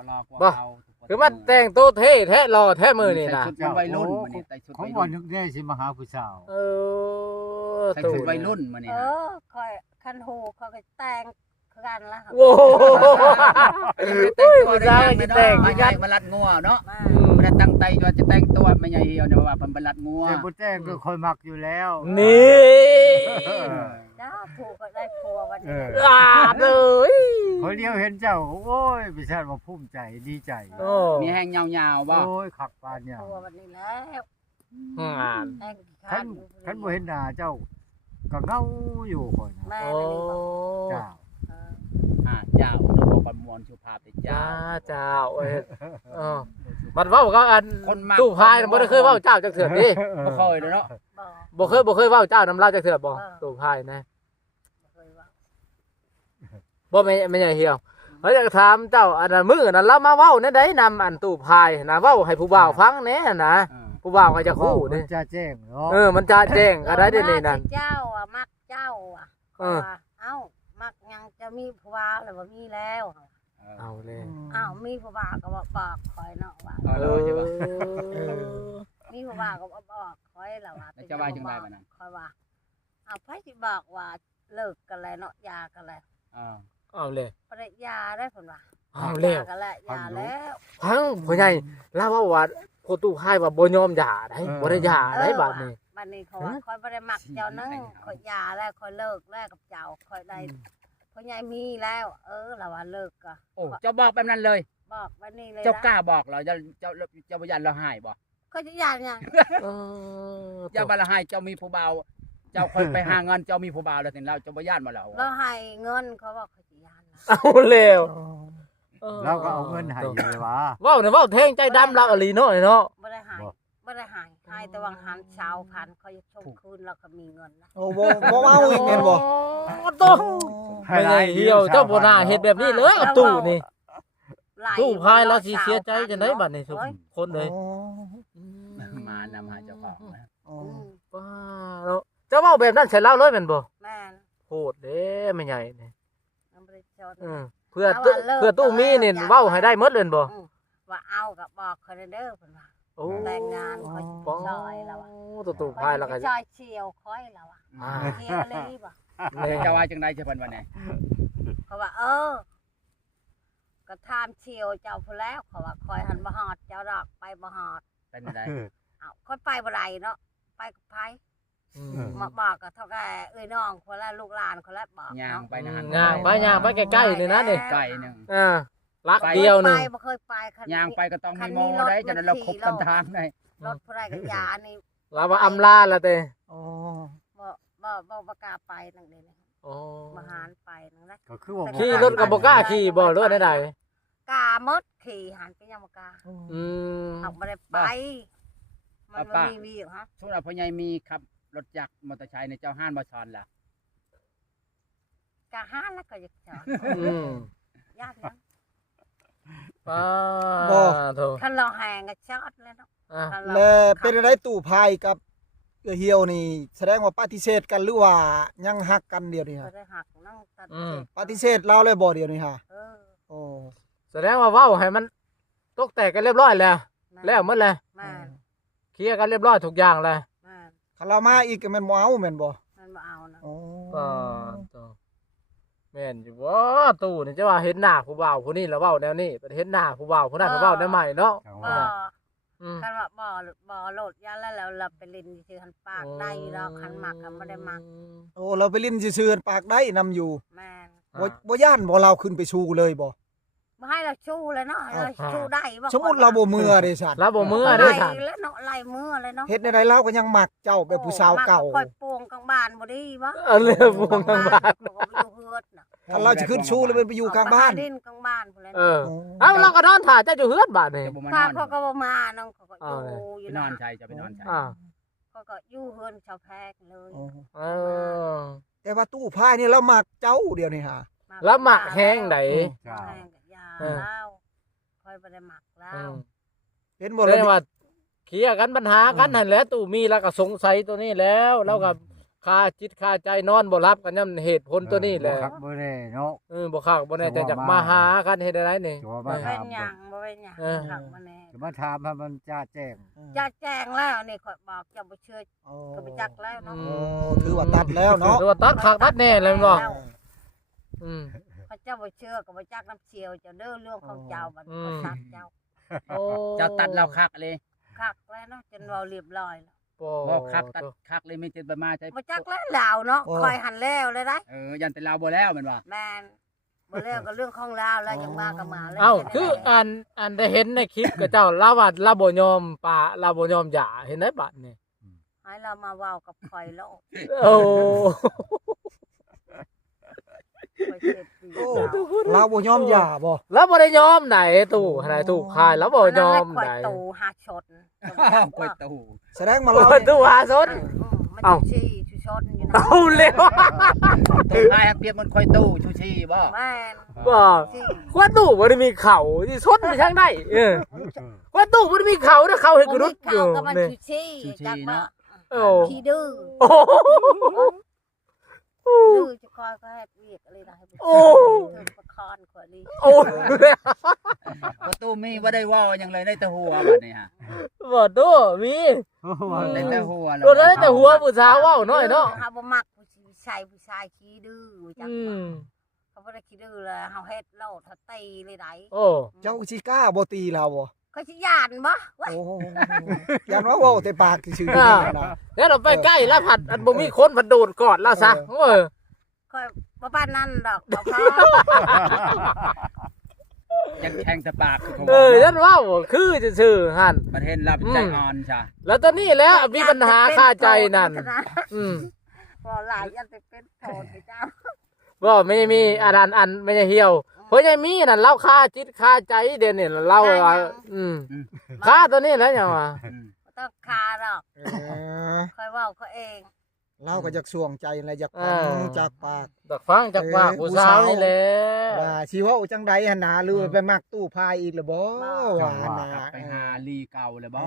ว่ารอกว่า บ่ เอา คือมันแต่งตัวเท่แท้หล่อแท้มือนี่นะ ใส่ชุดวัยรุ่นมื้อนี้ใส่ชุด ของ วัย บ่ รุ่น นึกได้สิมาหาผู้สาว เออ ใส่ ตู้ ชุดวัยรุ่นมื้อนี้ เอ ฮะ อคอยคันหูเขาก็แต่งคือกันแล้วครับ โอ้โห แต่งตัวได้ยัง ผู้ ไม่ ชาย ได้ ก็สิแต่ง มารัดงัวเนาะ มา บ่ได้ตั้งใจว่าจะแต่งตัวไม่ใหญ่เหี่ยวเนี่ยว่าเพิ่นมารัดงัว แต่บ่แต่งก็ค่อยมักอยู่แล้ว นี่ เจ้าผูกก็ได้ผัววัน เอ นี้ อ อาดเลย คนเดียวเห็นเจ้าโอ้ยประชาชนว่าภูมิใจดีใจ โอ้ มีแห้งยาวๆบ่ โอ้ยขักปานเนี่ย ผัววันนี้แล้ว อ่าน แต่ง ท่านท่านบ่เห็นหน้าเจ้าก็เงาอยู่ค่อยนะ แม่ โอ้ นี่บอก เจ้า เออ เจ้าเราบอกประมวลสุภาพแต่ จ้า เจ้า เจ้าเอ้ยเออมันเว้าก็อัน คนมัก ตู้พายน่ะบ่ได้เคยเว้าเจ้าจักเทื่อนี่ บ่ค่อยเลยเนาะ บอก บ่เคยเว้าเจ้านำลาวจักเทื่อบ่ เออ ตู้พายนะ เคยว่า บ่ไม่ใหญ่เหี่ยวเฮาอยากถามเจ้าอันนั้นมื้อนั้นเรามาเว้าแนวใดนำอันตู้พายนะเว้าให้ผู้บ่าวฟังแหน่นะ เออ ผู้บ่าวก็จะคู่ มั นี่ นจะแจ้งเนาะ มันจะแจ้งก็ได้เดี๋ยวนี้นั่น เจ้าอ่ะมักเจ้าอ่ะ เออ ว่าเอ้ามักยังจะมีผัวแล้วบ่มีแล้ว เอาเลย อ้าวมีผัวก็บอกคอยเนาะว่า เอาเลยใช่ปะ มีผัวก็บอกคอยแล้วว่า แล้วจะว่าจังไดบัดนั้น คอยว่าอ้าวไผสิบอกว่าเลิกกันแล้วเนาะหย่ากันแล้ว เอาเลย บ่ได้หย่าได้เพิ่นว่า เอาแล้ว หย่ากันแล้วหย่าแล้ว พังพ่อใหญ่ลาว่าว่าโคตู้พายว่าบ่ยอมหย่าได้บ่ได้หย่าได้บาดนี้ บัดนี้เขาว่าคอยบ่ได้มักเจ้านึงคอยหย่าแล้วคอยเลิกแล้วกับเจ้าคอยได้พ่อใหญ่มีแล้ว แล้วว่าเลิกก็ โอ้เจ้าบอกแบบนั้นเลย บอกวันนี้เลย เจ้า นะ กล้าบอกเหรอเจ้าบ่ยันเราหายบ่ เขาจะหย่ายัง เออ เจ้าบ่ละหายเจ้ามีผู้บ่าวเจ้าคอยไปหาเงินเจ้ามีผู้บ่าวแล้วถึงเราเจ้าบ่ย่านบ่เรา เราให้เงินเขาบอกเขาจะหย่านะ เอาแล้วออ เราก็เอาเงินให้เลยว่า เว้าเนี่ยเว้าแทงใจดำรักอหลีเนาะไอ้เนาะ บ่ได้ให้ บ่ บ่ได้ให้แต่วังหันเช้าพันเขาจะชงคืนเราก็มีเงินนะ โอ้บ่เว้าอีกแม่นบ่ โอ้โตไม่ได้เหี่ยวเจ้าบ่น่าเฮ็ดแบบนี้เลยกับตู้นี่ ไหล ตู้พายแล้วสิเสียใจจังได๋บัดนี้ทุกคนเลย มานำหาเจ้าของนะ อ๋อ ว้าแล้วเจ้าเว้าแบบนั้นใส่เล่าเลยแม่นบ่ แม่น โพดเด้ไม่ใหญ่นี่ น้ำบริจาค เพื่อตู้เพื่อตู้มีนี่เว้าให้ได้หมดเลยบ่ ว่าเอากับบอกเขาเด้อเพิ่นว่า โอ้ แต่งงานเขา ป้อ ซอยแล้วอ่ะ ตู้พายแล้วก็ ซอยเชียวค่อยแล้วอ่ะ อ่า เชียวเลยบ่ เจ้าว่าจังไดเจ้าเพิ่นว่าไง เขาว่าก็ถามเชียวเจ้าผู้แล้วเขาว่าคอยหันบ่ฮอดเจ้าดอกไปบ่ฮอด เป็นจังได เอ้าค่อยไปบ่ได้เนาะไปกับไผ อืม มาบอกกับเท่าแก่น้องคนละลูกหลานคนละบอก ย่าง เนาะ ไปนะฮะ ย่างไปใกล้ๆนี่นะนี่ ไก่หนึง รักเดียวหนึง ไปบ่เคยไปคัน ย่างไปก็ต้องมีโมได้จะนั้นเราครบตามทางได้ รถผู้ใดก็ยานี่ เราว่าอำลาละเต้ อ๋อ บ่กล้าไปนั่นเด้ โอ้ มาหารไปนั่นนะ ก็คือว่า ขี่รถก็บ่กล้าขี่บ่รถได้ กล้าหมดขี่หันไปยังบ่กล้า อืม เอาบ่ได้ไปมันบ่มีวีฮะ ช่วงเราพ่อใหญ่มีขับรถจักรมอเตอร์ไซค์ในเจ้าห้านบ่ชอนล่ะ กล้าหารแล้วก็อยากจอด อืม ยากยัง ป้าโธ่ คันเราแหงก็จอดแล้วเนาะ อ่ะ คันรา แล้วเป็นอะไรตู่พายกับเอื้อเหี่ยวนี่ แสดงว่าปฏิเสธกันหรือว่ายังฮักกันเดียวนี่ บ่ ฮะ ได้หักนั่งตัด ปฏิเสธเราเลยบ่เดียวนี่ฮะ เออ โอ้ แสดงว่าเว้าให้มันตกแตกกันเรียบร้อยแล้ว แล้วหมดแล้ว แม่น เคลียร์กันเรียบร้อยทุกอย่างแล้ว แม่น คันเรามาอีกก็แม่นบ่เอาแม่นบ่ มันบ่เอานะ โอ้ ป้าโธ่แม่นอยู่บ่ตู้นี่จะว่าเห็นหน้าผู้บ่าวผู้นี้แล้วเว้าแนวนี้ไปเห็นหน้าผู้บ่าวผู้นั้นเว้าแนวใหม่เนาะ จัง บ่ ว่า อืม คันว่าบ่โหลดยาแล้วเราไปเลินซื่อหันปากได้ดอกคันมักก็บ่ได้มัก โอ้เราไปลิ้นซื่อๆปากได้นำอยู่ แม่น บ่ย่านบ่เราขึ้นไปชูเลยบ่ บ่ให้เราชูเลยเนาะเราชูได้บ่ สมมุติเราบ่มือเด้ซั่น แล้วบ่มือ ไล่ เด้อซั่น แล้วเนาะไล่มือเลยเนาะ เฮ็ดในใดเราก็ยังมักเจ้าแบบผู้สาวเก่า ค่อยโป่งกลางบ้านบ่ดีบ่ เอาเรื่องพวงทางบ้าน บ่อยู่เฮือดน่ะ ถ้าเราจะขึ้นชูเลยไปอยู่กลางบ้าน ดินกลางบ้านพุ่นแหละ เออเอาเราก็นอนถ่าเจ้าอยู่เฮือนบาดนี่ จะบ่มา ข้าน อน เขาก็บ่มาน้องเขาก็อยู่ ไปนอนใช่จะไปนอนใช่ อ่า เขาก็อยู่เฮือนชาวแพรกเลย โอ้ เออ แต่ว่าตู้พายนี่เรามักเจ้าเดียวนี่ฮะ แล้วหมักแห้งไหน เจ้า แห้งกับยาเหล้าค่อยบ่ได้หมักเหล้า เห็นบ่ แส เรา ดงว่าเคลียร์กันปัญหากันนั่นแหละตู้มีแล้วก็สงสัยตัวนี้แล้วก็ คาจิตคาใจนอนบ่หลับกันย่ำเหตุผลตัวนี้แหละ บ่ครับบ่ได้เนาะ บ่คักบ่แน่จะอยากมาหากันเฮ็ดได้นี่ ตัว บ่ มา เป็ ถาน ม หยังบ่เป็นหยัง เออ ขังมาแน่ จะมาถามให้มันจ้าแจ้ง จะแจ้งแล้วนี่ข่อยบอกเจ้าบ่เชื่อ โอ้ ก็ไปจักแล้วเนาะ โอ้ถือว่าตัดแล้วเนาะ ตัวตัดคักตัดแน่เลยแม่นบ่อืม พระเจ้าบ่เชื่อก็บ่จักน้ำเชียวเจ้าเด้อเรื่องของเจ้าบัด อืม ก็ซักเจ้า โอ้ เจ้าตัดเราคักเลย คักแล้วเนาะจนเว้าเรียบร้อยแล้ว บ่คักตัดคักเลยไม่เจ็ดใบมาใช่ บ่จักแล้วลาวเนาะคอยหันแล้วเลยได้ ยันแต่เราบ่แล้วแมันว่า แม่นบ่แล้วก็เรื่องของลาวแล้วยังมาก็มาแล้ว เอ้าคืออันได้เห็นในคลิปกับเจ้าลาว่าลาบ่ยอมป่าลาบ่ยอมหย่าเห็นได้บัดนี่ ให้เรามาเว้ากับข่อยแล้ว โอ้ ข่อยเจ็บดี โอ้ แล้ว เราบ่ยอมหย่าบ่ แล้วบ่ได้ยอมไหนตู่ไหนตู่คายแล้วบ่ยอม ข่อ ไห ย น ตู่หาชน กล้วยตู้ แสดงมาเรา ตู่หาสน มัน เอ้า ชี้ชูชนอยู่นะ เอาเร็ว ตู้พายเปรียบมันกล้วยตู้ชูชีบ่ แม่น บ่ ชี้ ว่าตู่บ่ได้มีเขาที่สนไปทางใดว่าตู่บ่ได้มีเขาถ้าเขาเฮ็ดกระดุดอ ข่า ยู่ วก็มัน นี่ ชูชี้จักว่า โอ้ ขี้ดื้อ โอ้ ดื้อจะคอยก็ให้เรียกอะไรนะให้ไป โอ้ เทิงประคอนขวดนี้ โอ้ ประตูมีบ่ได้ว่าหยังเลยได้แต่หัวบัดนี้ฮะ บ่ตู่มี ได้แต่หัว โดนได้แต่หัวผู้สาวเว้าน้อยเนาะ เฮาบ่มักผู้ชายขี้ดื้อจัก อื ว่าม เขาบ่ได้ขี้ดื้อเลยเฮาเฮ็ดเล่าถ้าตีเลยได้ โอ้ เจ้าสิกล้าบ่ตีเราบ่ เขาสิย่านบ่เว้ย โอ้ยันว่าเว้าแต่ปากซื่อๆนี่นะ แล้วเราไปใกล้แล้วผัดอันบ่มีคนผัดโดดกอดแล้วซะโอ้ย ค่อยบ่ปานนั้นดอกบ่พอ ยังแทงแต่ปากคือเขา ยันเว้าคือซื่อๆหั่น มันเห็นเราเป็นใจอ่อนจ้ะ แล้วตอนนี้แล้วมีปัญหาคาใจนั่นอืม บ่หลายยันไปเป็นโทษไปเจ้า บ่ไม่มีอันไม่ใช่เหี่ยวเพราะยังมีนั่นเล่าคาจิตคาใจเดี๋ยวนี้เล่าว่าคาตัวนี้แล้วหยังวะ บ่ต้องคาดอก เออ ค่อยเว้าเขาเอง เราก็อยากสวงใจอะไรอยากฟังจากปาก ดักฟังจากปากผู้สาวนี่แหละ ว่าสิเว้าจังใดหั่นน่ะหรือว่าไปมักตู้พายอีกหรือบ่ว่าน่ะ กลับไปหาลีเก่าเลยบ่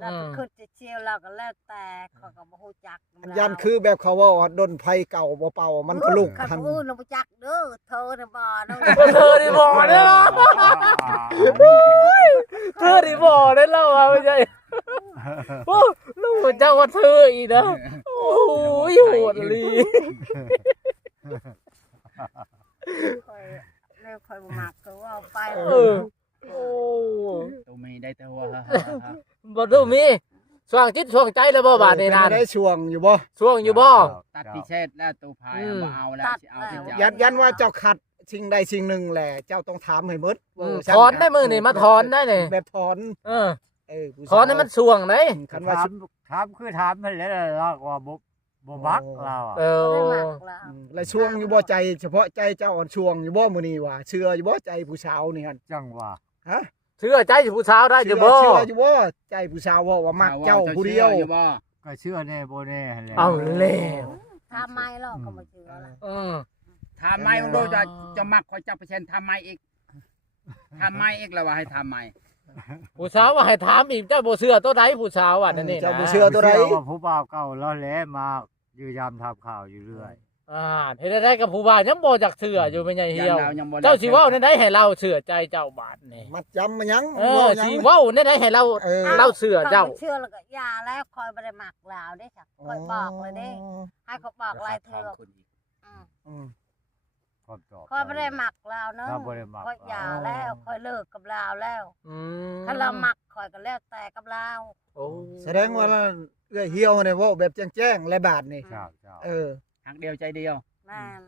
แล้วก็คือจะเชียวเราก็แล้วแต่เขาก็บ่ฮู้จัก ยันคือแบบเขาเว่าดนไผเก่าบ่เป่ามันก็ลุก คัน หัน อู้นบ่จักเด้อเธอน่ะบ่เนาะ เธอที่บ่ได้หรอเธอที่บ่ได้เล่าว่าไม่ใช่โอ้ลูกเจ้าว่าเธออีกนะโอ้ยโหดลี ค่อยเร็วค่อยบ่มักก็ว่าไป โอ้ ตูมีได้แต่หัว บ่ดูมีช่วงจิตช่วงใจแล้วบ่บาดนี้นั่น ได้ช่วงอยู่บ่ ช่วงอยู่บ่ ตัดพิเศษแล้วตูพายบ่เอาแล้วสิเอาที่ ยันว่าเจ้าขัดสิ่งใดสิ่งหนึ่งแหละเจ้าต้องถามให้หมด ถอนได้มือนี่มาถอนได้นี่ แบบถอน ถอนให้มันช่วงไหน คันว่า ถามคือถามนั่นแหละเราก็ว่าบ่มักเราอ่ะ บ่ได้มักแล้ว แล้วช่วงอยู่บ่ใจเฉพาะใจเจ้าอ่อนช่วงอยู่บ่มื้อนี้ว่าเชื่ออยู่บ่ใจผู้สาวนี่หั่น จังว่า ฮะ เชื่อใจผู้สาวได้อยู่บ่ เชื่ออยู่บ่ใจผู้สาวว่ามักเจ้าผู้เดียว อยู่บ่ ก็เชื่อแน่บ่แน่หั่นแหละ เอาแล้ว ทำไมเราก็บ่เชื่อละ ทำไมมึงดูจะมักคอยจับเปอร์เซ็นต์ทำไมอีกทำไมอีกแล้วว่าให้ทำไม ผู้สาวว่าให้ถามอีกเจ้าบ่เชื่อตัวใดผู้สาวว่านั่นนี่ เจ้า นะ บ่เชื่อตัวใด เชื่อว่าผู้บ่าวเก่าแล้วแหละมาอยู่ยามทำข่าวอยู่เรื่อย เฮ็ดได้กับผู้บ่าวยังบ่จักเชื่ออยู่แม่ใหญ่เหี่ยว ยังบ่ เจ้าสิเว้าในใดให้เราเชื่อใจเจ้าบาดนี่ มัดจำมันยัง สิเว้าในใดให้เรา เราเชื่อเจ้า เชื่อแล้วก็อย่าแล้วคอยบ่ได้มักลาวเด้จ้ะคอยบอกเลยเด้ให้เขาบอกหลายเทื่อคอยบ่ได้มักลาวเนาะ เราบ่ได้มัก คอยอย่าแล้วคอยเลิกกับลาวแล้ว อืม ถ้าเรามักคอยก็แล้วแต่กับลาว โอ้ แสดงว่าเอื้อเหี่ยวเนี่ยเว้าแบบแจ้งๆและบาดนี่ เจ้า หักเดียวใจเดียว แม่น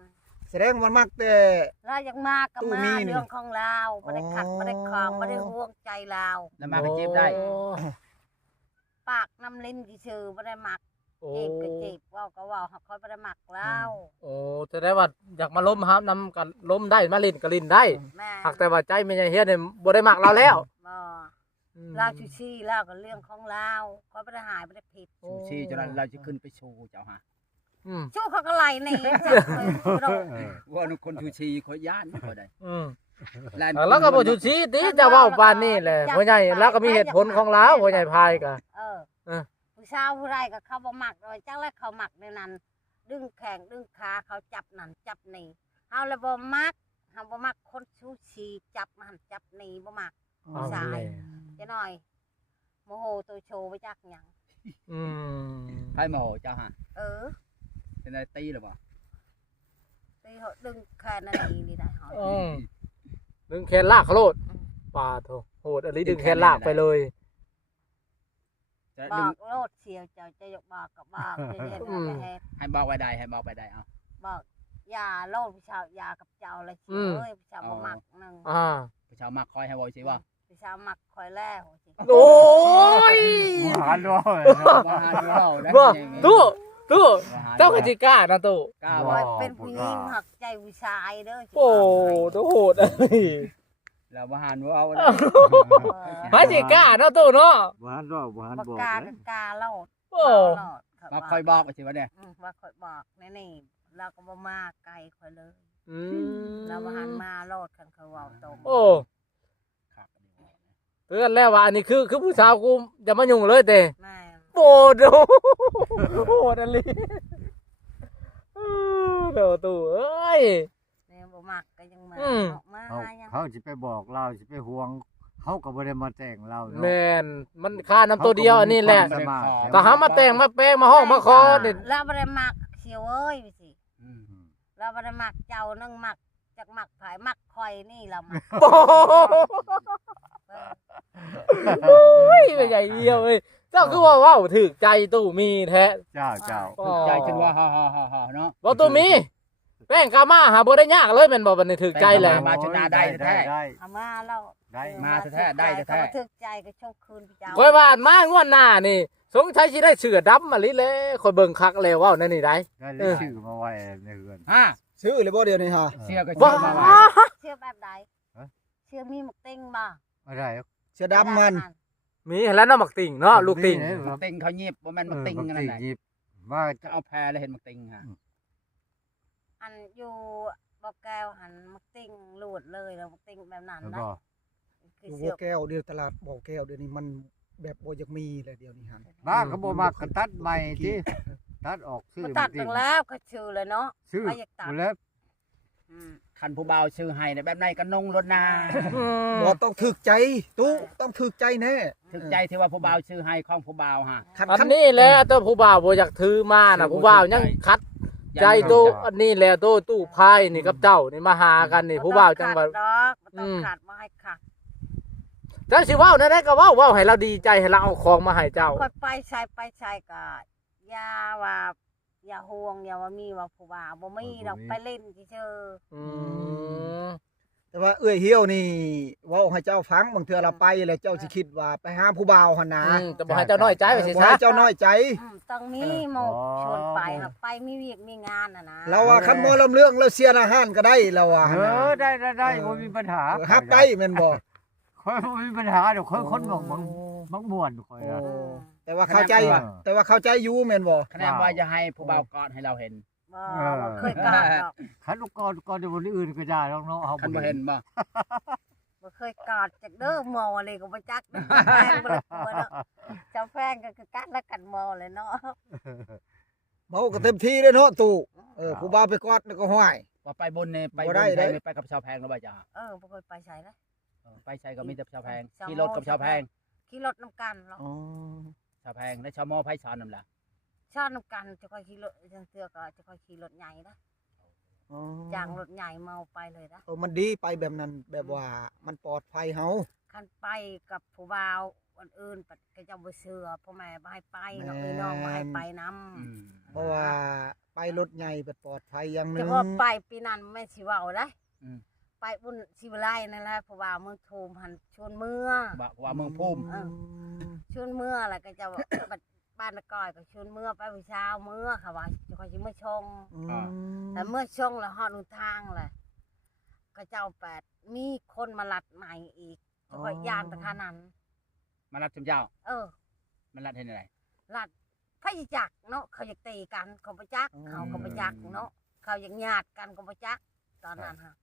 แสดงว่ามักแต่ เราอยากมาก็ ตู้ มา มีนี่ เรื่องของลาวบ่ได้ขัดบ่ได้คลองบ่ได้ห่วงใจลาว แล้วมาก็จีบได้ ปากน้ำลิ้นซื่อๆบ่ได้มัก โอ้ จีบก็จีบเว้าก็เว้าหักคอยบ่ได้มักลาว โอ้จะได้ว่าอยากมาล้มหามนำกันล้มได้มาลิ้นก็ลิ้นได้ แม่ หากแต่ว่าใจแม่ใหญ่เฮียเนี่ยบ่ได้มักเราแล้ว บ่ลาวชูชีลาวก็เรื่องของลาวคอยบ่ได้หายบ่ได้ผิด ชูชีจนเราจะขึ้นไปชูเจ้าฮะ ชูเขาก็ไล่นี่จักเลยโดด ว่าคนชูชีคอยย่านก็ได้ แล้วก็บ่จุดชี้ติจะเว้าปานนี้แหละพ่อใหญ่แล้วก็มีเหตุผลของเราพ่อใหญ่พายก็ ผู้สาวผู้ใดก็เขาบ่มักโดยจักแล้วเขามักในนั้น ดึงแข้งดึงขาเขาจับนั่นจับนี่เฮาเลยบ่มักเฮาบ่มักคนชูชีจับมันจับนี่บ่มัก เอา สาย แม่ จะหน่อยโมโหตัวโชว์ไปจักหยัง อืม ไผโมโหเจ้าฮะ เออ เป็นอะไรตีหรือบ่ ตีเขาดึงแค่นั้นนี่ได้หอย อืมดึงแขนลากเขาโลดปาโถโหดอันนี้ดึงแขนลากไปเลย จะ บ ดึ อง กโลดเสียวเจ้าจะยกบอกก็บอกจะเย็นจะเฮ็ด ให้บอกไว้ใดให้บอกไปใดเอา บอกอย่าโลดพี่ชาวยากับเจ้าเลยสิเอ้ยพี่ชาวบ่มักนึง อ่า ผู้ชาวมักคอยให้บอกสิว่า พี่ชาวมักคอยแล้วสิ โอ้ย หวานด้วย บ่หาดูเฮาได้ บ่ ยังไง ตู้ตู้ บ่ห เจ้าก็สิกล้านะตู้ กล้า ค บ่ อยเป็นผู้หญิงหักใจผู้ชายเด้อ โอ้ตู้โหดอันนี้ แล้วบ่หาดูเอาได้ หาสิกล้านะตู้เนาะ หวานด้วยหวาน ปาก บอก กา เลย กับกาโลด โอ้ โลด มาคอยบอกว่าสิว่าเนี่ย ว่าคอยบอกนี่เราก็บ่มาไกลคอยเลย อืม เราบ่หันมาโลดกันเขาเว้าตรง โอ้ ครับ เตือนแล้วว่าอันนี้คือผู้สาวกูจะมายุ่งเลยเต้ แม่ โอ้โดโหดอันนี้เดี๋ยวตู้เอ้ย เนี่ยบ่มักก็ยังมา อืม ออกมา เขา ยัง เขาสิไปบอกเราสิไปห่วงเขาก็บ่ได้มาแต่งเราเนาะ แม่นมันค่าน้ำตัวเดียวอันนี้แหละ สมัคร ก็หามาแต่งมาแปลงมาห้องมาคอเนี่ย เราบ่ได้มักเสียวเอ้ยสิ อืม เราบ่ได้มักเจ้านึงมักจักมักไผมักคอยนี่เรามัก โอ้ยเป็นใหญ่เดียวเอ้ยเจ้าคือว่าว้าวถึกใจตู้มีแท้ เจ้าเจ้า ถูกใจฉันว่าฮ่าๆๆๆเนาะ บ่ตู้มีแป้งกามาหาบ่ได้ยากเลยแม่นบ่บัดนี้ถึกใจแหละ มาชนะได้แท้ ได้ เอามาเรา ได้ มาแท้ๆได้แท้ๆ เขาถึกใจก็โชคคืนพี่เจ้า คอยว่าอันมางวดหน้านี่สงสัยสิได้เสือดำมาลิเลยคอยเบิ่งคักแล้วเว้านั่นนี่ได้ ได้เลยชื่อมาไว้ในเรือน ฮะ ซื้อเลยบ่เดี๋ยวนี้ฮะ เสียก็ ว้า เชื่อมาไว้ เชื่อแบบใด ฮะ เชื่อมีหมกติ้งบ่ อะไร เสือดำมัน มีแล้วน้ำหมักติ่งเนาะลูกติ่ง มักติงเขาเงียบบ่แม่นมักติงนั่น ติ่ง น่ะ หยิบว่า จะเอาแพรแล้วเห็นมักติงฮะ อันอยู่บ่แก้วหันหมกติ้งหลุดเลยแล้วหมกติ้งแบบนั้น แล้ว นะ ก็ คือ บ่ เชื่อ แก้วเดี๋ยวตลาดบ่อแก้วเดี๋ยวนี้มันแบบบ่อยากมีเลยเดี๋ยวนี้ฮะ บ้าก็บ่มากก็ตัดใหม่ที่ตัดออกชื่อ มาตัดตั้งแล้วก็ชื่อเลยเนาะ ชื่อ ไปอยากตัด แล้ว อืม คันผู้บ่าวชื่อให้ในแบบไหนก็นงรถนา บ่ต้องถึกใจตู้ต้องถึกใจแน่ ถึกใจที่ว่าผู้บ่าวชื่อให้ของผู้บ่าวฮะ คัน อัน คัน นี้แหละตัวผู้บ่าวบ่อยากถือมาน่ะผู้บ่าวยังคัดใจตู้อันนี้แหละตู้พายนี่กับเจ้านี่มาหากันนี่ผู้บ่าวจังว่า บ่ต้องขัดบ่ให้ขัด เจ้าสิเว้าแน่ๆก็เว้าให้เราดีใจให้เราเอาของมาให้เจ้า ค่อยไปใช้ก็อย่าว่าอย่าห่วงอย่าว่ามีว่าผู้บ่าวบ่มีดอกไปเล่นเฉย อืม แต่ว่าเอื้อยเหี่ยวนี่เว้าให้เจ้าฟังบางเทื่อเราไปแล้วเจ้าสิคิดว่าไปหาผู้บ่าวหั่นนะ แต่บ่ให้เจ้าน้อยใจไปสิ บ่ ซะ ให้เจ้าน้อยใจ ต้องมีหมกชวนไปครับไปมีเวียกมีงานน่ะนะ เราว่าคันบ่ลำเรื่องเราเสียอาหารก็ได้เราว่า เอ หั่นน่ะ อได้บ่มีปัญหา ฮับได้แม่นบ่ ค่อยบ่มีปัญหาเดี๋ยวค่อยคนบอกมักม่วนค่อยนะ แต่ว่าเข้าใจ แต่ว่าเข้าใจอยู่แม่นบ่ คะแนนว่าจะให้ผู้บ่าวกอดให้เราเห็น บ่เคยกอดดอก คันลูกก่อนเดี๋ยววันอื่นก็ได้น้องๆเฮา คันบ่เห็นบ่ บ่เคยกอดจากเด้อหมอเลยก็บ่จักแฟนบ่ได้กลัวเนาะเจ้าแฟนก็คือกัดแล้วกันหมอเลยเนาะ เมาก็เต็มที่เลยเนาะตู่ผู้บ่าวไปกอดแล้วก็ห้อย ว่าไปบนนี่ไป บ่ บ ได้ น เด้ ใช่ไม่ไปกับชาวแพงหรือเปล่าจ้า บ่เคยไปใส่นะ ไปใช่ก็มีแต่ชาวแพงขี่รถกับชาวแพง ขี่รถนํกันเนาะ อ๋อ ชาวแพงและชาวมอไผสอนนั่นแหละ ชอบนํกันจะค่อยขี่รถจังเทื่อก็จะค่อยขี่รถใหญ่นะ อ๋อ จ้างรถใหญ่เมาไปเลยนะ มันดีไปแบบนั้นแบบว่ามันปลอดภัยเฮา คันไปกับผู้บ่าวคนอื่นปัดก็จะบ่เชื่อพ่อแม่บ่ให้ไปเนาะพี่น้องบ่ให้ไปนํ เพราะว่าไปรถใหญ่แบบปลอดภัยอย่างหนึ จะ ง ว่าไปปีนั้นไม่สิเว้าได้ อืม ไปบุญศิวไลนั่นแหละเพราะว่าเมืองโทมหันชวนเมื่อ บอกว่าเมืองภูมิ ชวนเมื่อแล้วก็จะว่า บ้านตะกอยก็ชวนเมื่อไปวิชาเมื่อค่ะว่าจะคอยสิเมื่อชง แต่เมื่อชงแล้วฮอดหนทางแหละก็เจ้าแปดมีคนมาลัดใหม่อีกจะคอยยานแต่ขนาดนั้น มารับชมเจ้า มันรัดเห็นอะไร ลัดพระจักเนาะเขาอยากตีกันเขาประจักเขาก็ประจักเนาะเขาอยากญาติกันก็ประจักตอนนั้นฮะ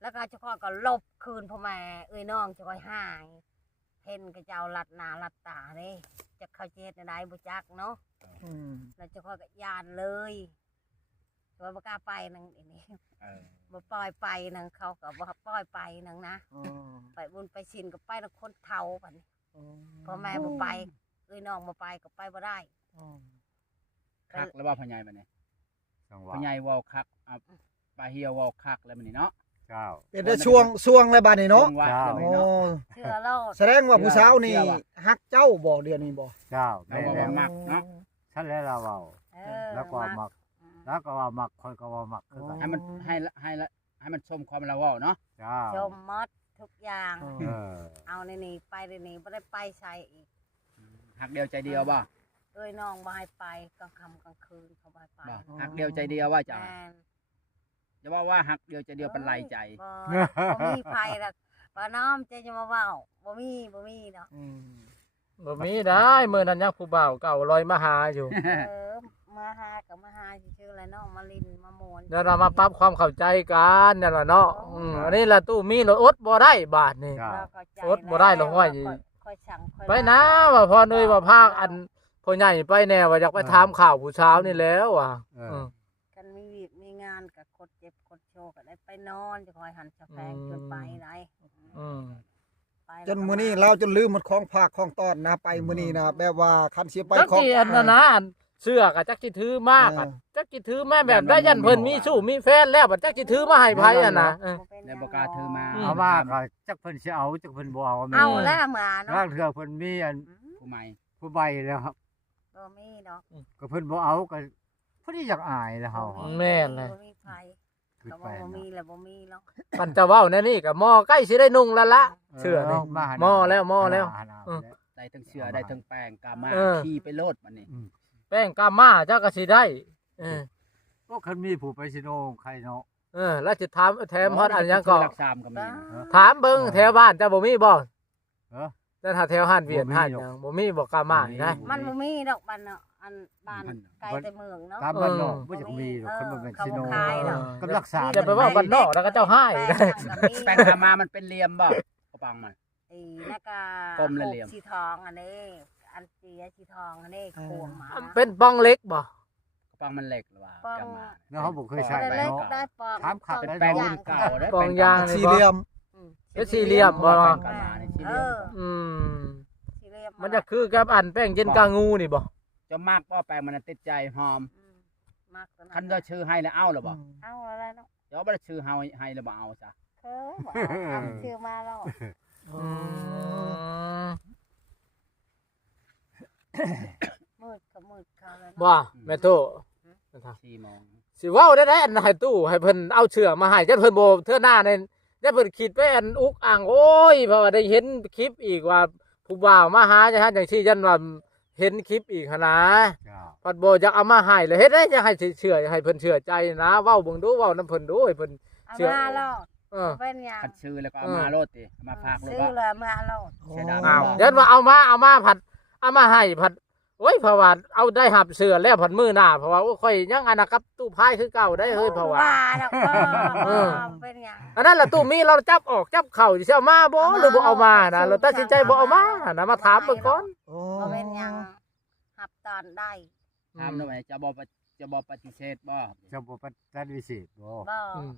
แล้วก็เจ้าคอยก็ลบคืนพ่อแม่เอ้ยน้องเจ้าคอยหายเห็นกับเจ้าลัดหน้าลัดตาเลยจะเข้าเจ็ดในใดประจักเนาะแล้วเจ้าคอยก็ยานเลย ตัวบ่กล้าไปนังนี่ เออ บ่ปล่อยไปนังเขาก็บ่ปล่อยไปนังนะ อ๋อ ไปบุญไปชินก็ไปนังคนเฒ่าบัดนี้พ่อแม่บ่ไปเอ้ยน้องบ่ไปก็ไปบ่ได้ อ๋อ คักแล้วว่าพ่อใหญ่บัดนี้ จังห พ่ วะ อใหญ่เว้าคักปลาเหี่ยวเว้าคักแล้วบัดนี้เนาะ เจ้า เป็นแต่ช่วงแล้วบัดนี้เนาะ ช่วงวัด เจ้า แล้วบัด โอ้ นี้เนาะ เชื่อโลด แสดงว่าผู้สาวนี่ฮักเจ้าบ่เดี๋ยวนี้บ่ เจ้า เรา แม่ บ่ แล้ว มักเนาะ ฉันแล้วเราเอา เออ แล้วก็มัก อืม แล้วก็ว่ามักคอยก็ว่ามักคือกัน ให้มันให้มันชมความเราเว้าเนาะ เจ้า ชมหมดทุกอย่าง เออ เอาในนี่ไปในนี่บ่ได้ไปใช้อีก หักเดียวใจเดียวบ่ เอ้ยน้องบ่ให้ไปกลางค่ำกลางคืนเขาบ่ให้ไป บ่หักเดียวใจเดียวว่าจ้ะ แม่น จะว่าหักเดียวใจเดียวเป็นไรใจ บ่มีไผหรอกป้าน้อมจะมาเว้าบ่มีเนาะ อืม บ่มีได้มื้อนั้นยังผู้บ่าวเก่าลอยมาหาอยู่ เออมาหากับมาหาชื่ออะไรน้องมาลินมาโมน เดี๋ยวเรามาปรับความเข้าใจกันนั่นล่ะเนาะอันนี้ล่ะตู้มีรถอดบ่ได้บาทนี่ เจ้า เราก็ใจ อดบ่ได้หรอกว่า ค่อยสั่งค่อย ไปนะว่าพอเนยว่าภาคอันพ่อใหญ่ไปแน่ว่าอยากไปถามข่าวผู้เช้านี่แล้วอ่ะ เออ กันมีวีดมีงานกับกดเจ็บกดโชว์ก็ได้ไปนอนจะคอยหันสะแพงจนไปไหน อืม ไป จนมื้อนี้เราจนลืมหมดของภาคของตอนนะไปมื้อนี้นะแบบว่าคันสิไป จัก ของ กี่อันนั้นนะอันเสื้อก็จักสิถือมากอะจักสิถือแม่แบบได้ยันเพิ่นมีสู้มีแฟนแล้วบัดจักสิถือมาให้ไผอ่ะนะเออ แล้วบ่กล้าถือมา เอามาก็จักเพิ่นสิเอาจักเพิ่นบ่เอา เอาแล้วมาเนาะ ร่างเทื่อเพิ่นมีอัน ผู้ใหม่ ผู้ใบแล้วครับ บ่มีเนาะ ก็เพิ่นบ่เอาก็เพิ่นอยากอายแล้วเฮา แม่นเลย บ่มีไผ คือ ก็ ไป บ่มีแล้วบ่มีแล้ว ปันจะเว้าแน่นี่ก็หม้อใกล้สิได้นุ่งแล้วละ เชื่อนี่ มาหา หม้อแล้วหม้อแล้ว หาหน้า ได้ทั้งเสื้อได้ทั้งแป้งกามา เออ ขี่ไปโลดมันนี่ แป้งกามาเจ้าก็สิได้เออ ก็คันมีผู้ไปสิโนใครเนาะ แล้วจะถามแถมฮอดอันยังก็ รักษามก็มี ถามเบิ่งแถวบ้านเจ้าบ่มีบ่ เออ แต่ถ้าแถวห้านเวียด บ่มี ห้าน หรอก หยังบ่มีบ่กามานี่นะ มันบ่มีดอกบ้านเนาะอันบ้านไกลแต่เมืองเนาะ ตามบ้านนอกบ่จักมีหรอกคันบ่แม่นสิโน เขาบ่ขายหรอก กับรักษา อย่าไปเว่าบ้านนอกแล้วก็เจ้าให้ได้ แป้งกามามันเป็นเหลี่ยมบ่กระปังมัน ไอ้นักกาก ลมและเหลี่ยม สีทองอันนี้อันเสียสีทองอันนี้ควงมา เป็นป้องเล็กบ่ กระปังมันเหล็กหรือว่ากามา เนาะเขาบ่เคยใช้ ได้เล็ก เนาะ ได้ปอก ถามขับ เป็น ได้ แป้ง เนาะ รุ่นเก่าได้ ปองยาง สี่เหลี่ยม เป็นสี่เหลี่ยมบ่ แป้งกามาในสี่เหลี่ยม อืม สี่เหลี่ยม มันจะคือกับอันแป้งเย็นกางูนี่บ่ จะมากบ่แป้งมันนะติดใจหอม มากตัว คันจะชื่อให้แล้วเอาหรือบ่ เอาอะไรเนาะ เดี๋ยวบ่ได้ชื่อให้แล้วบ่เอาจ้ะ เคยบอกเอาชื่อมาแล้ว อืม มืดก็มืดเขาเลย บ่แม่โต 4 โมง สิเว้าได้อันให้ตู้ให้เพิ่นเอาเชือกมาให้จักเพิ่นบ่เทื่อหน้าในจักเพิ่นคิดไปอันอุกอ่างโอ้ยเพราะว่าได้เห็นคลิปอีกว่าผู้บ่าวมาหาจังซั่นจังซี่ยันว่าเห็นคลิปอีกหันนะ เจ้า พัดบ่อยากเอามาให้เลยเฮ็ดได้จะให้เชื่อให้เพิ่นเชื่อใจนะเว้าเบิ่งดูเว้านํเพิ่นดูให้เพิ่น เอา เชื่อ มาแล้ว เออ เป็นยัง คันชื่อแล้วก็เอามาโลดติเอามาฝากโลด ซื้อ บ่ เลยมาแล้ว เสียดาย อ้าวยันว่าเอามาผัดเอามาให้ผัดโอ้ยเพราะว่าเอาได้หับเสือแล้วผัดมือหน้าเพราะว่าโอ้ยค่อยยังอันนะกับตู้พายคือเก่าได้เฮ้ยเพราะว่า แล้ว เออ เป็นยัง อันนั้นล่ะตู้มีเราจับออกจับเข่าสิเอามาบ่หรือบ่เอามานะเราตัดสินใจบ่เอามานะมาถามเบิ่งก่อน โอ้ เป็นยังหับตอนได้ ถามหน่อยจะบ่ปฏิเสธบ่ เจ้าบ่ปฏิวิเศษบ่ บ่ อืม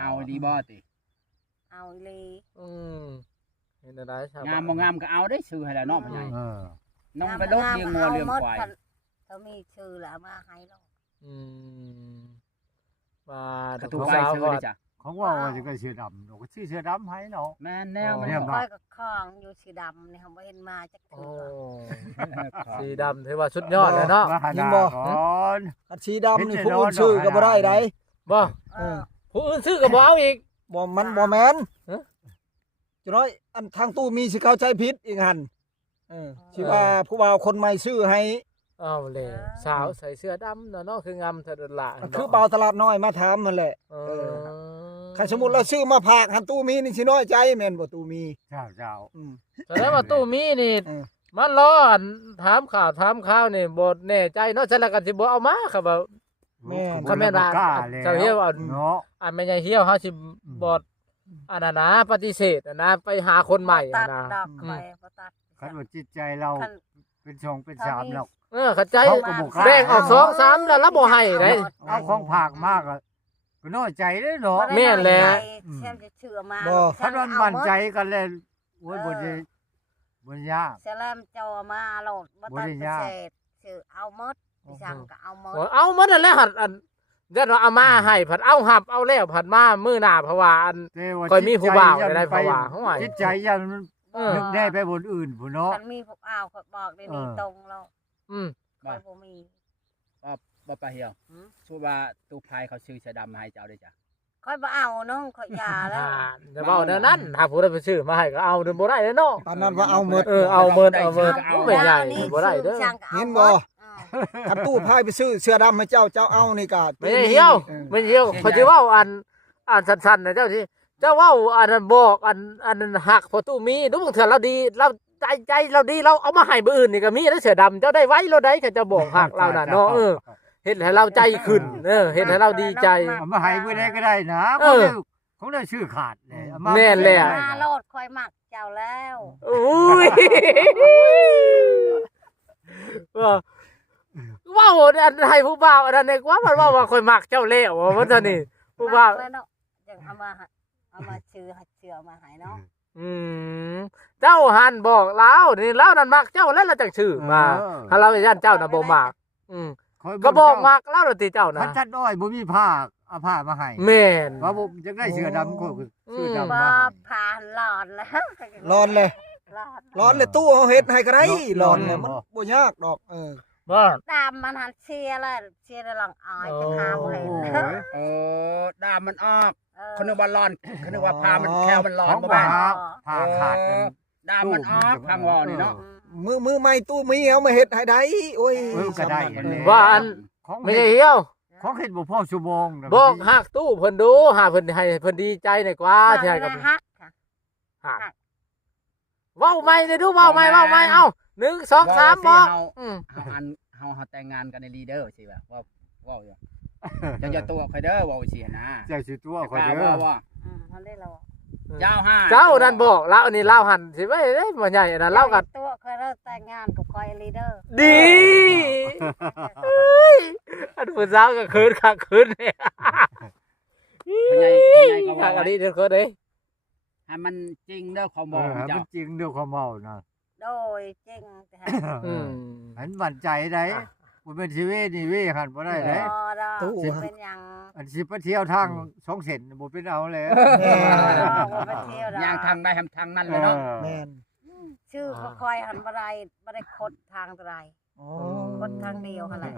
เอาดีบ่ติ เอาเลย อืมเห็นได้ชาว งามบ่งามก็เอาได้ชื่อให้แล้วเนาะพ่อใหญ่ เออ น้องไปโลดเลี้ยงงัวเลี้ยงควาย เขามีชื่อแล้วมาให้เรา อืมมา กระตูไปชื่อได้จ้ะ ของว่าว่าจะก็เสื้อดำเราก็ชื่อเสื้อดำให้เนาะ แม่นแนว อ๋อ มัน เนี่ เนี่ย ย ค่อยกับคลองอยู่สีดำเนี่ยเขาไม่เห็นมาจาก โอ้ คือ สีดำถือว่าสุดยอดเลยเนาะ มาหาหน้าก่อน คันสีดำนี่ผู้อื่นชื่อก็บ่ได้ได บ่ เออ ผู้อื่นซื้อก็บ่เอาอีก บ่มันบ่แม่น เอ๊ะ จะน้อยอันทางตู้มีสิเข้าใจผิดอีกหั่นสิว่าผู้บ่าวคนใหม่ชื่อให้ เอาเลยสาวใส่เสื้อดำเนาะคืองามเถิดละ คือบ่าวตลาดน้อยมาถามนั่นแหละ เออ คันสมมุติเราซื้อมาฝากหันตู้มีนี่สิน้อยใจแม่นบ่ตู้มี เจ้าเจ้า อืม แสดงว่าตู้มีนี่ เออ มันรออันถามข่าวนี่บ่แน่ใจเนาะฉะนั้นก็สิบ่เอามาครับว่า แม่น ก็แม่นว่า กล้าแล้ว เจ้าเหี้ยวเอา เนาะ อันแม่ใหญ่เหี้ยวเฮาสิบ่อันนั้นนะปฏิเสธนะไปหาคนใหม่ ตั อะ ด นะ ดอกไปตัด คันว่าจิตใจเรา คัน ไป เป็นสองเป็นสามหรอก เข้าใจ เขาก็บ่กล้า แบ่งออก2 3แล้วเราบ่ให้ได้ เอาของผากมากอะก็น้อยใจเด้เนาะ แม่นแหละ แช่จะเชื่อมา บ่ ถ้ามันมั่นใจกันแล้วโอ้ยบ่ได้บ่ยาก แซลมจอมาโหลดบ่ บ่ ตัด ได้ พิ ยาก เศษชื่อเอาหมดพี่ช่างก็เอาหมด เอาหมดนั่นแหละหัดอันเดี๋ยวเราเอามาให้ผัดเอาหับเอาแล้วผัดมามื้อหน้าเพราะว่าอัน แต่ว่า ค่อยมีผู้บ่าว จิตใจ ได้เพราะว่าเขาว่า จิตใจยันมัน เออ นึกได้ไปบนอื่นพุ่นเนาะ คันมีพวกอ้าวก็บอกได้นี่ตรงแล้ว อืม ค่อยบ่มี บ่ปะเหี่ยว หืม สู้ว่าตู้พายเขาซื้อเสือดำมาให้เจ้าได้จ้ะ ค่อยบ่เอาน้องค่อยยาแล้ว จะเว้าแนวนั้นถ้าผู้ใดไปซื้อมาให้ก็เอาเดินบ่ได้เนาะ ปานนั้นว่าเอาหมด เอาเมินไม่ใหญ่บ่ได้เด้อ เห็นบ่ คันตู้พายไปซื้อเสื้อดำให้เจ้าเอานี่ก็ ไม่เหี่ยวไม่เหี่ยวเขาสิเว้าอันสั้นๆนะเจ้าสิเจ้าเว้าอันนั้นบอกอันนั้นหักพอตู้มีดูบางเทื่อเราดีเราใจเราดีเราเอามาให้ผู้อื่นนี่ก็มีแล้วเสือดำเจ้าได้ไว้เราได้ก็จะบอกหักเราน่ะเนาะเฮ็ดให้เราใจขึ้นเฮ็ดให้เราดีใจ เอามาให้ผู้ใดก็ได้นะ เออ ของได้ชื่อขาดเลยเอามา แม่นแหละ มาโลดค่อยมักเจ้าแล้ว อุ้ยว้าวอันให้ผู้บ่าวอันนั้นเองว่ามันว่าค่อยมักเจ้าแล้วว่าซั่นนี่ผู้บ่าว มักแล้วเนาะจังเอามาชื่อมาให้เนาะ เจ้าหันบอกแล้วนี่แล้วนั่นมักเจ้าแล้วเราจังชื่อมาถ้าเราย่านเจ้าน่ะบ่มักก็บอกมักแล้วล่ะติเจ้านะ พันชัดอ้อยบ่มีผ้าเอาผ้ามาให้ แม่น ว่าบ่จังได้เสื้อดำก็คือเสื้อดำ บ่ มาให้ ผ่านหลอดแล้ว ร้อนเลย หลอด ร้อนเลยตู้เฮาเฮ็ดให้ก็ได้ร้อนเลยมันบ่ยากดอกบ่ ตามมันหันเชียร์เลยเชียร์ได้หลังอายจะหาบ่เห็น เออดามมันออก เออ เขานึกว่าร้อนเขานึกว่าพามันแควมันร้อน ของ บ่ ผ้า แม่น ผ้าขาดกัน ดามมันออกพังวอนี่เนาะ มือใหม่ตู้มีเอามาเฮ็ดให้ได้โอ้ย ก็ได้ ว่าอัน ของ ไม่ เฮ็ ได้ ด เหี่ยว ของเฮ็ดบ่พอชั่วโมงนะ บอกหักตู้เพิ่นดูหาเพิ่นให้เพิ่นดีใจหน่อยกว่าใช่กับ ฮักค่ะ หักเว้าใหม่เด้อดูเว้าใหม่เอ้า1 2 3บอกเฮาแต่งงานกันในลีเดอร์สิแบบว่าอยู่จะตัวใครเด้อว่าสินะ เจ้าสิตัวข่อย กล้า เด้อ ว่า เขาได้เรา เจ้าห้า เจ้านั่นบอกแล้วอันนี้เล่าหันสิไว้เด้บ่ใหญ่อันนั้นเล่ากัน ตัวเคยเลิกแต่งงานกับคอยลีเดอร์ ดีอันผู้สาวก็คืนคักคืนเนี่ย พญายก็ คั ว่าก อันนี้เดี๋ยวคนเด้ ให้มันจริงเด้อเขาบ เอ อก อ เจ้า มันจริงเรื่องความเมานะ โดยจริงแต่ หันมั่นใจได้บ่เป็นชีวิตนี่เว้หันบ่ได้เด้ เป็นยัง อันสิไปเที่ยวทาง2เส้นบ่เป็นเอาแล้ว ไปเที่ยว ย่างทางได้ทางนั้นเลยเนาะ แม่น ชื่อเขาคอยหันบ่ได้คดทางไร อ๋อ คดทางเดียวหั่นแหละ